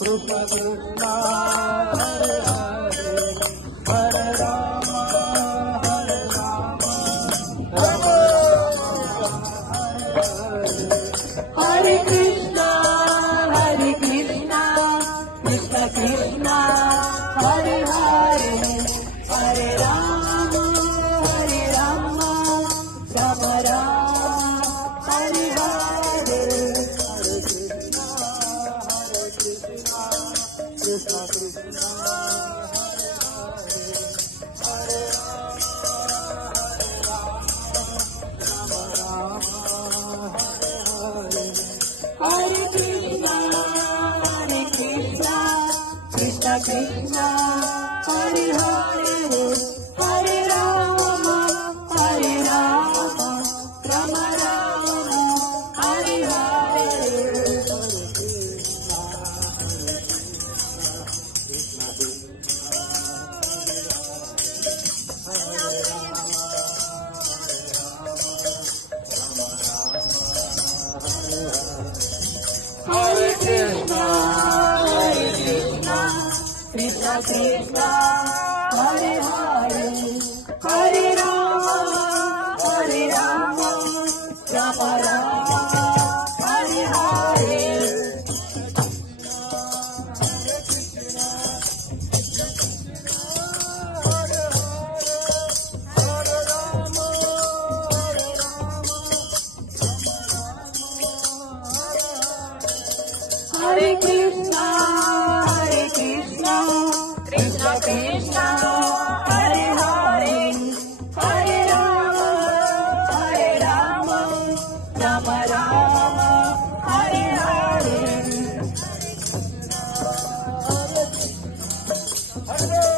Krishna Krishna Hare Hare Hare Ram Hare Ram Ram Hare Krishna Krishna Krishna Hare Hare Hare Ram Ram Ram Hare Hare Krishna Krishna Hare Hare Hare Ram Ram Ram Hare Hare Hare Krishna Krishna Krishna Hare Hare Hare Ram Ram Ram Hare Hare Hare Krishna Krishna Krishna Hare Hare Hare Ram Ram Ram Hare Hare Hare Krishna Krishna Krishna Hare Hare Hare Ram Ram Ram Hare Hare Hare